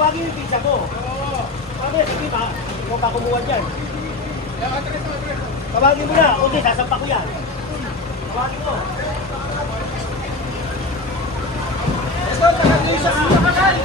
tawagin yung pizza mo. Okay, sige ba? Ikaw pa kumuha dyan. Tawagin mo na. Okay, sasampa ko yan. Tawagin mo. Ito, tawagin sa kapakal.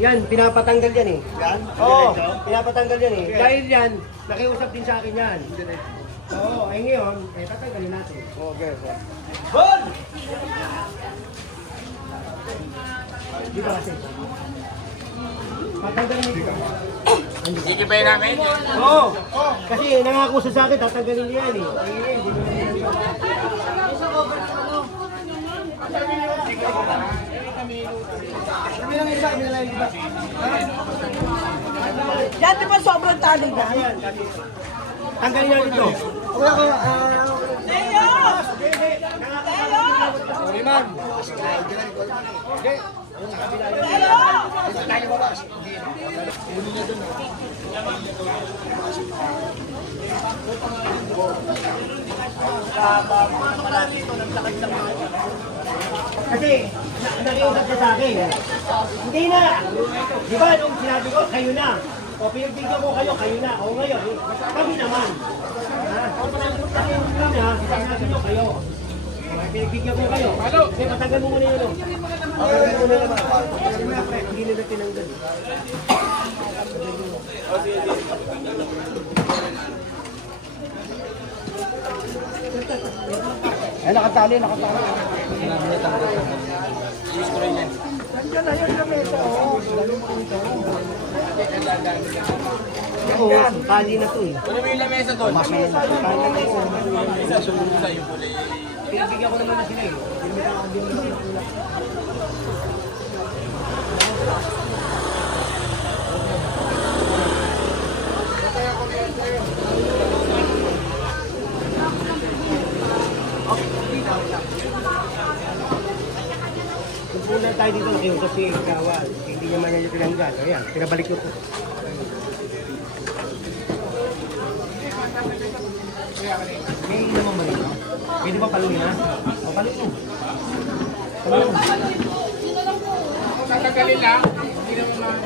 Yan, pinapatanggal yan eh. Yan? Oo, pinapatanggal yan eh. Dahil yan, nakiusap din sa akin yan. Oo, ay ngayon, tatanggalin natin. Okay, sir. Bon! Di ba kasi? Patanggalin mo ito. Sige ba namin? Oo, kasi nangako sa akin, tatanggalin niya yan eh. Yan, di ba sobrang talig na? Tanggalin natin ito. Leo! Iman. Kasi, nakiusap siya sa akin. Hindi na. Di ba, nung sinabi ko, kayo na. O, pinagbigyan ko kayo, kayo na. O, ngayon, kami naman. Kasi yung kami ha, sinabi nyo kayo. Pinagbigyan ko kayo. Kasi matanggal mo muna yun. Matanggal mo muna naman. Hindi nila tinanggal. Ay, nakatali. Nandiyan na yun na mesa. Oo, tali na to eh. Ano ba yung lamesa doon? Pinabigyan ko naman na sila eh. Kung tayo dito nakiusap si Kawal, hindi niya man niya tinanggal. Ayan, pinabalik ko po. May naman ba rin? Pwede ba paluin ha? O, paluin. Paluin. Tatagalin lang. Hindi naman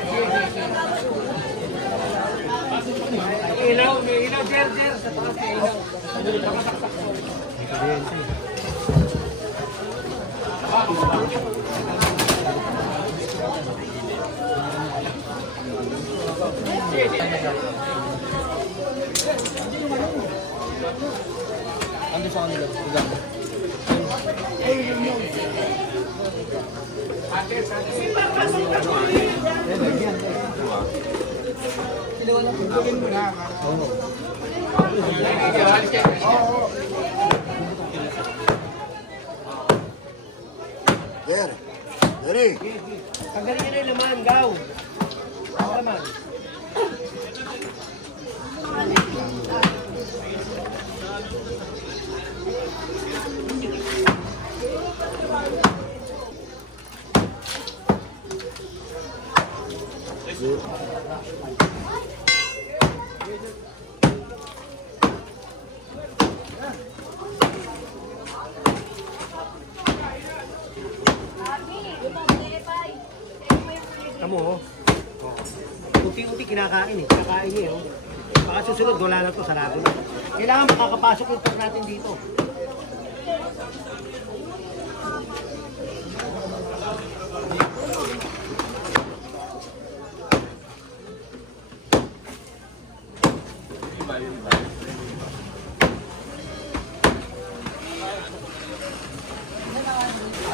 Ilaw, may ilaw, sir. Sa taas may ilaw. Nakataksak po. sa kanila. Regalo. There. Dari. Tanggalin nyo na yung laman, gaw. Ang laman. Tamo, oh. Unti-unti kinakain eh. Kinakain niya, oh. Baka susunod, wala na to, sarado na. Kailangan makakapasok yung truck natin dito.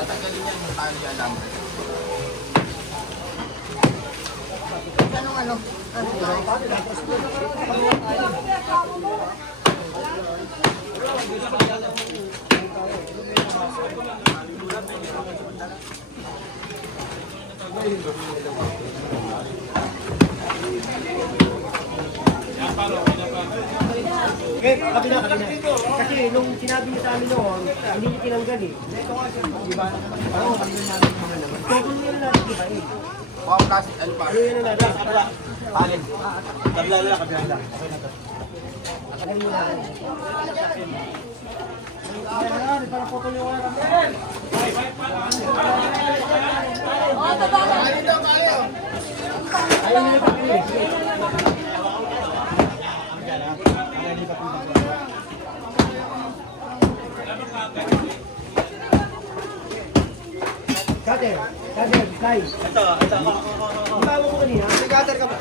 Tatanggalin yan yung tali alam. Eh, kabila. Kasi nung sinabi niyo sa amin noon, hindi niyo tinanggal eh. Di ba? Oo, kabila natin mga naman. Todo niyo na natin, di ba eh? Pang plastic, ano pa? Ano yan na natin? Kabila. Alin? Kabila lang. Okay na to. Ano mo natin? Ayan, parang photo niyo wala natin. Ayun nila pa kini. Cutter, fly. Ito. Ibawa ko kanina. May cutter ka ba?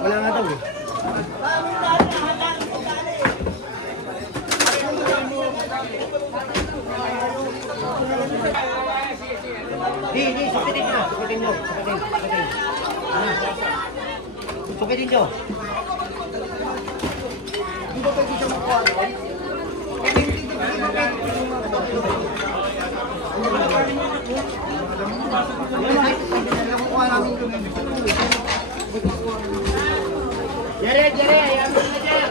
Wala nga daw eh. Di, sukitin nyo. Sukitin. Sukitin nyo. Hindi ba pwede siya makuha? Jere, ayaw mo na dyan.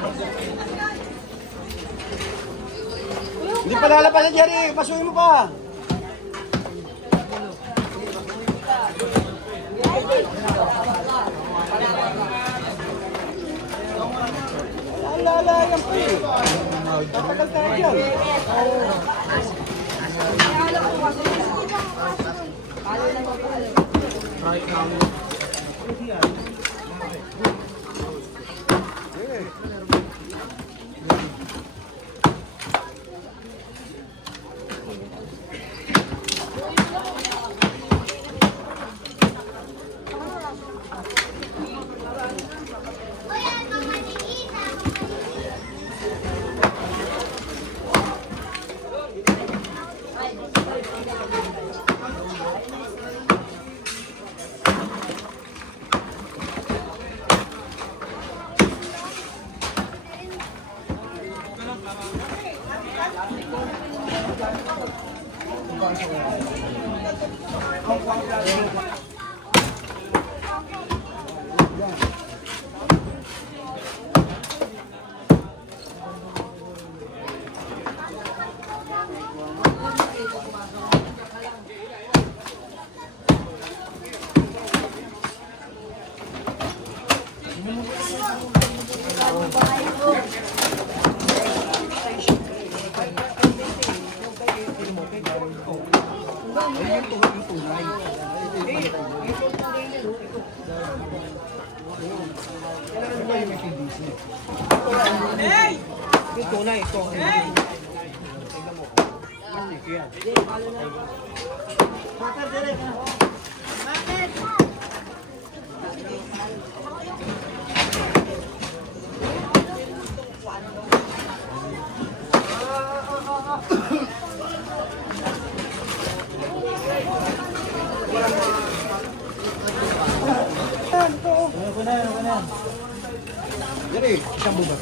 Hindi pa lalapasan, Jerry. Pasuhin mo pa. Alala yan po eh. Tatagal tayo dyan. Ito na ito. Tingnan mo. Yan. Bakit direct? Jerry, isang bubat.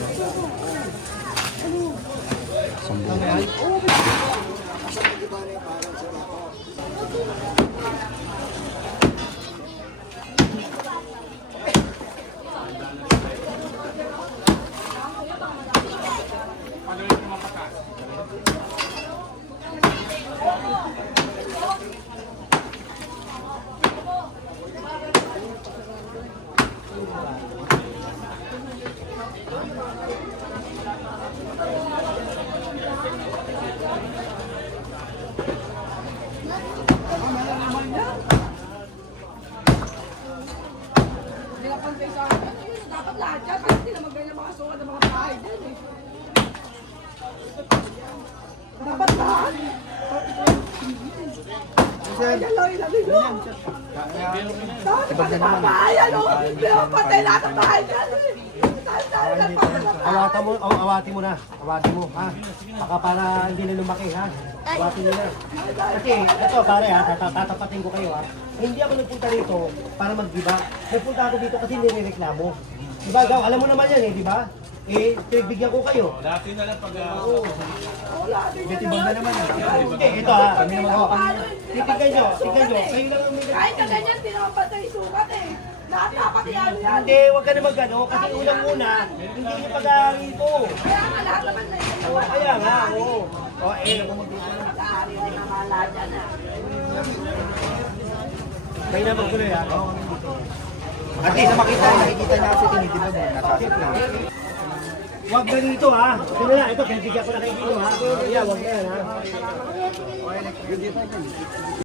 Hindi na pantay sa akin. Dapat lahat yan. Kasi hindi naman ganyan makasukat ng mga bahay din eh. Dapat lahat. Ay, hello, ilabi mo. Dapat pati mga bahay, ano? Hindi naman pantay lahat ng bahay dyan eh. Dahil Awati mo na. Awati mo, ha? Baka para hindi na lumaki, ha? Awati mo na. Kasi, ito pare, ha? Tatapatin ko kayo, ha? Hindi ako nagpunta rito para magdiba. Nagpunta ako dito kasi nirereklamo. Diba, Gaw? Alam mo naman yan, eh, di ba? Eh, bigyan ko kayo. Dati na lang pag... Hindi, ito, ha? Kami naman ako. Tignan nyo. Kayo lang ang may kahit na ganyan, hindi naman pantay sukat eh. Lahat dapat yan yan. Hindi, huwag ka na magano. Kasi unang-una, hindi niya pag-aari ito. Kaya nga lahat naman na yun. O, kaya nga, oo. O, eh, Mag-aari na naman lahat yan ah. may napagtuloy, ha? At least makita, nakikita natin hindi ba nasasip lang. Huwag na dito, ha? Ito na lang, ito, pinibigyan ko na kayo dito, ha? Yeah, huwag na yan, ha?